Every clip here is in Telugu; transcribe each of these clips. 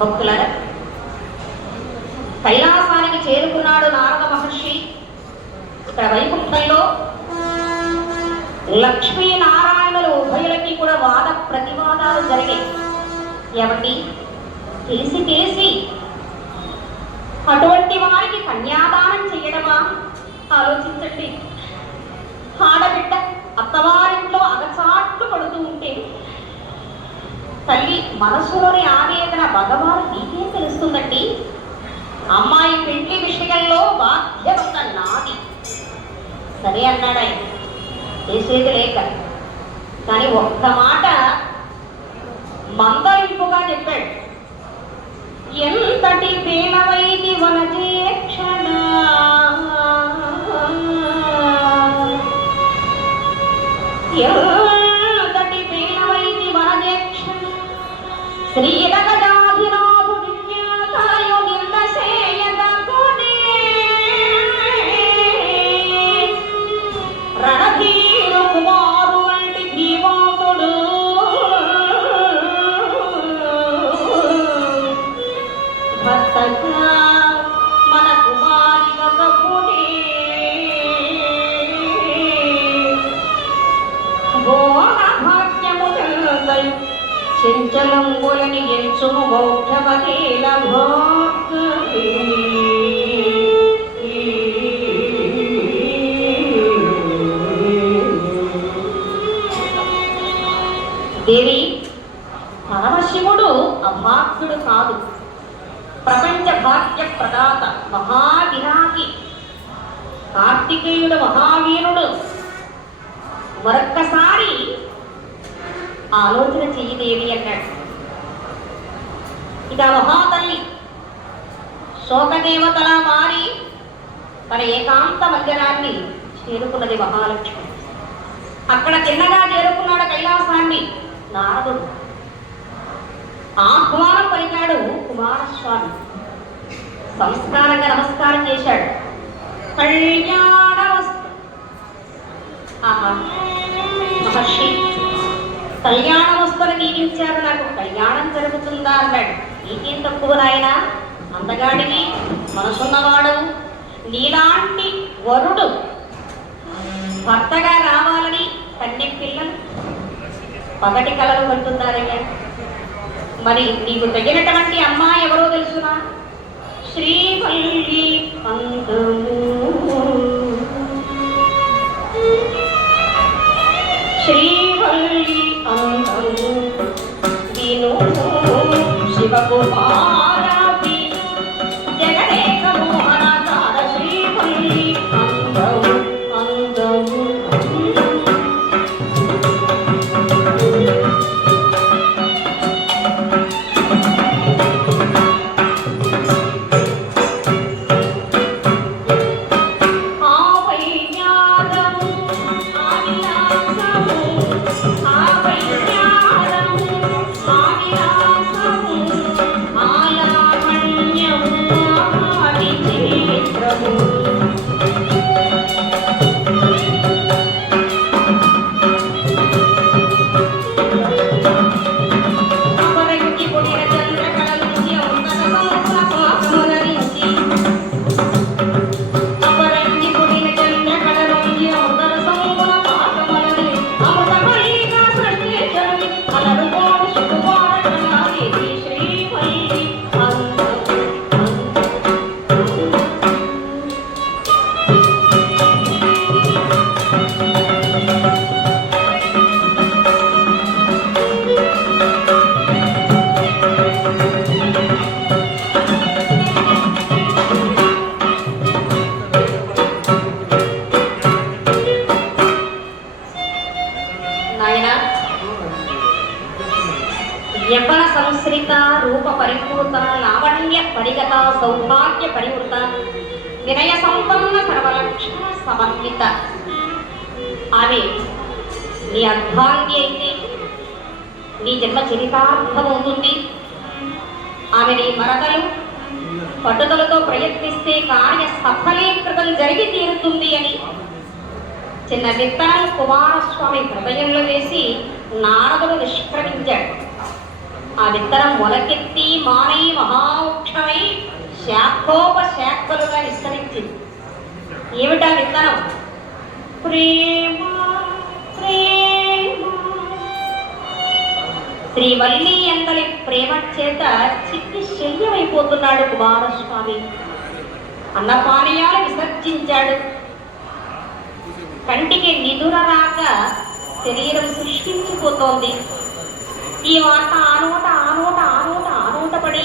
భక్తులారా, కైలాసానికి చేరుకున్నాడు నారద మహర్షి. ఇక్కడ వైకుంఠంలో లక్ష్మీనారాయణులు ఉభయులకి కూడా వాద ప్రతివాదాలు జరిగాయి. ఏమండి, తెలిసి తెలిసి అటువంటి వారికి కన్యాదానం చేయడమా? ఆలోచించండి. ఆడబిడ్డ అత్తవారింట్లో అగచాట్లు పడుతూ ఉంటే తల్లి మనసులోని ఆవేదన భగవాను నీకే తెలుస్తుందండి. అమ్మాయి పెళ్లి విషయంలో బాధ్యత నాది. సరే అన్నాడు ఆయన, చేసేది లేక. కానీ ఒక్క మాట మందలింపుగా చెప్పాడు. ఎంతటి పేలవైది వనజేక్షణ, ఎంతటి పేలవైది వనజేక్షణ, శ్రీరగజాధినాథుడి జ్ఞాతయు నిందసేయదగునే, రణధీరు కుమారు వంటి ధీమంతుడు భర్తగా మన కుమారిగా కప్పుడే, భోగ భాగ్యములందయు చెంచలంబులని ఎంచుము మౌఢ్యమఖిల భోక్తీ. దేవి, పరమశివుడు అభాగ్యుడు కాదు, ప్రపంచ భాగ్య ప్రదాత, మహావిరాగి, కార్తికేయుడు మహావీరుడు. మరొక్కసారి ఆలోచన చెయ్యదేవి అన్నాడు. ఇక మహాతల్లి శోకదేవతలా మారి తన ఏకాంత మందిరాన్ని చేరుకున్నది మహాలక్ష్మి. అక్కడ తిన్నగా చేరుకున్నాడు కైలాసాన్ని నారదుడు. ఆహ్వానం పలికాడు కుమారస్వామి. సంస్కారంగా నమస్కారం చేశాడు. కళ్యాణమస్తు. ఆహా మహర్షి, కళ్యాణ వస్తువులు నీకించారు, నాకు కళ్యాణం జరుగుతుందా అన్నాడు. నీకేం తక్కువ నాయన, అందగాడికి మనసున్నవాడు, నీలాంటి వరుడు భర్తగా రావాలని కన్నె పిల్లలు పగటి కలలు కంటున్నారయ్యా. మరి నీకు తగినటువంటి అమ్మాయి ఎవరో తెలుసునా? శ్రీవల్లి అందము, శ్రీవల్లి అందము విను శివకుమారి జగదేక మోహనకార శ్రీవల్లి అందము అందము. యవ్వన సంశ్రిత రూప పరిపూర్త లావణ్య పరిగత సౌభాగ్య పరివృత వినయ సంపన్న సర్వలక్షణ సమన్విత ఆమె నీ అర్ధాంగి అయితే నీ జన్మ చరితార్థం అవుతుంది. ఆమె నీ మరదలు పట్టుదలతో ప్రయత్నిస్తే కార్య సఫలీకృతం జరిగి తీరుతుంది అని చిన్న విత్తనం కుమారస్వామి హృదయంలో వేసి నారదుడు నిష్క్రమించాడు. ఆ విత్తనం మొలకెత్తి మానై మహావృక్షమై శాఖోపశాఖలుగా విస్తరించింది. ఏమిటా విత్తనం? ప్రేమ ప్రేమ. శ్రీవల్లి ఎందలి ప్రేమ చేత చిట్టి శల్యమైపోతున్నాడు కుమారస్వామి. అన్నపానీయాలు విసర్జించాడు. కంటికి నిదుర రాక శరీరం సృష్టించిపోతోంది. ఈ వార్త ఆనోట పడి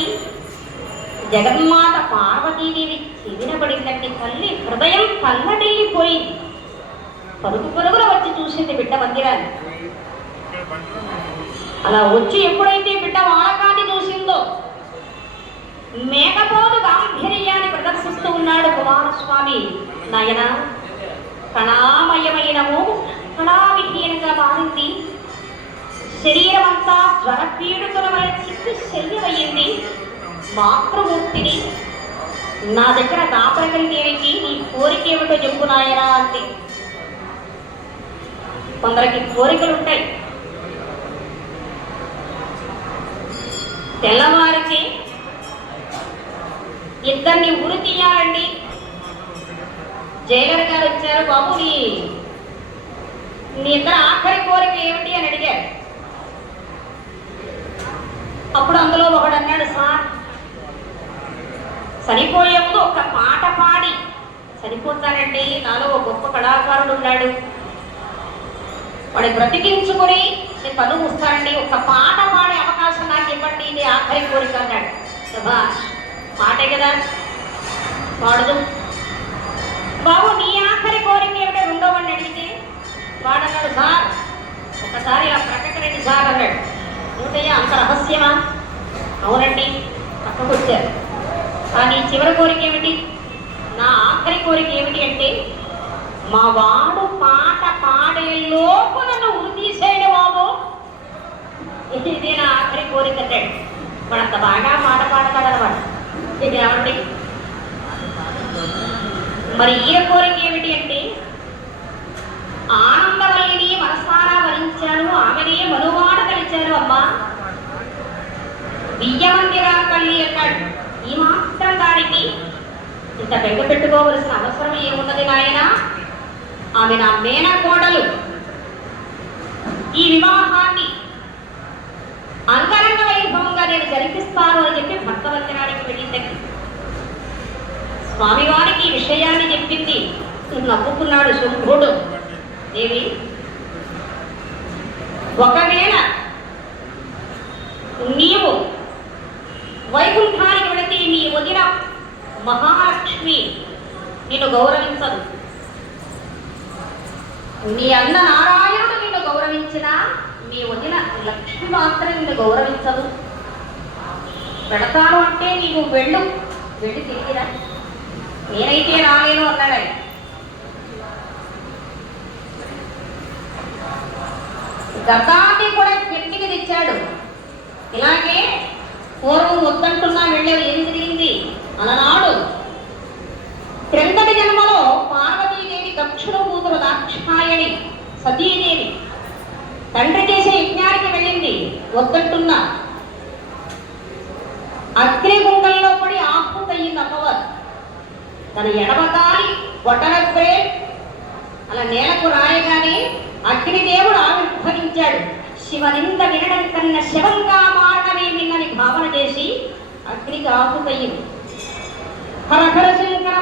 జగన్మాత పార్వతీదేవి చెవిన పడిందంటే తల్లి హృదయం కన్నడిల్లిపోయింది. పరుగున వచ్చి చూసింది బిడ్డ మందిరాన్ని. అలా వచ్చి ఎప్పుడైతే బిడ్డ వాడకాన్ని చూసిందో మేకపోతు గాంభీర్యాన్ని ప్రదర్శిస్తూ ఉన్నాడు కుమారస్వామి. నయన కణామయమైన మోము కళావిహీనంగా మారింది. శరీరం అంతా జ్వరపీడుతుల వల్ల చిక్కు శల్యమయ్యింది. మాతృమూర్తిని నా దగ్గర దాపరగలి దేనికి నీ కోరిక ఏమిటో చెప్పు నాయనా అంది. కొందరికి కోరికలు ఉంటాయి. తెల్లవారికి ఇద్దరిని ఉరి తీయాలండి. జైలర్ గారు వచ్చారు. బాబు నీ ఇద్దరు ఆఖరి కోరిక ఏమిటి అని అడిగారు. అప్పుడు అందులో ఒకడు అన్నాడు, సార్ చనిపోయే ముందు ఒక పాట పాడి చనిపోతానండి. నాలో ఒక గొప్ప కళాకారుడు ఉన్నాడు, వాడు బ్రతికించుకొని నేను కన్ను మూస్తానండి. ఒక పాట పాడే అవకాశం నాకు ఇవ్వండి, ఇది ఆఖరి కోరిక అన్నాడు. సుభాష్ పాటే కదా పాడదు. బాబు నీ ఆఖరి కోరిక ఏమిటో రెండో వాడిని అడిగితే వాడు అన్నాడు, సార్ ఒకసారి ఇలా ప్రక్కకి రండి సార్ అన్నాడు. ఏమిటయ్యా అంత రహస్యమా? అవునండి. పక్కకు వచ్చారు. నీ చివరి కోరిక ఏమిటి? నా ఆఖరి కోరిక ఏమిటి అంటే మా వాడు పాట పాడేలోపు నన్ను ఉరి తీసేయడు బాబు, ఇది నా ఆఖరి కోరిక అంటాడు. వాడు అంత బాగా పాట పాడతాడనమాట. ఇది ఏమండి మరి ఈయన కోరిక ఏమిటి అంటే ఆనందవల్లిని మనసారా వరించాను, ఆమెనే మనువాడ కలిచాను అమ్మా, బియ్యమందిరా తల్లి అన్నాడు. ఈ మాత్రం దానికి ఇంత బెంగ పెట్టుకోవలసిన అవసరం ఏమున్నది నాయన? ఆమె నా మేనకోడలు. ఈ వివాహాన్ని అంగరంగ వైభవంగా నేను జరిపిస్తాను అని చెప్పి భక్తవంచనానికి వెళ్ళిందండి. స్వామివారికి ఈ విషయాన్ని చెప్పింది. నవ్వుకున్నాడు శుంభుడు. దేవి ఒకవేళ నీవు వైకుంఠానికి వెళితే నీ వదిన మహాలక్ష్మి నిన్ను గౌరవించదు. నీ అన్న నారాయణుడు నిన్ను గౌరవించినా నీ వదిన లక్ష్మి మాత్రం నిన్ను గౌరవించదు. పెడతాను అంటే నీవు వెళ్ళి తిరిగిరా, నేనైతే రాలేను అన్నాడు ఆయన. గతాన్ని కూడా గట్టిగా తెచ్చాడు. ఇలాగే పూర్వం వద్దంటున్నా వెళ్ళేది ఏం జరిగింది అలనాడు క్రిందటి జన్మలో పార్వతీదేవి దక్షిణ కూతురు దాక్షాయణి సతీదేవి తండ్రి చేసే యజ్ఞానికి వెళ్ళింది. వద్దంటున్నా అగ్నిగుండంలో పడి ఆహుతయ్యింది అమ్మవారు. తన ఎడమకాలి బొటనగ్రే అలా నేలకు రాయగానే అగ్నిదేవుడు ఆవిర్భవించాడు. శివనింద వినడం కన్నా శివంగా మారడమేమిన్నని భావన చేసి అగ్నికి ఆహుతయ్యింది. హరహర శంకర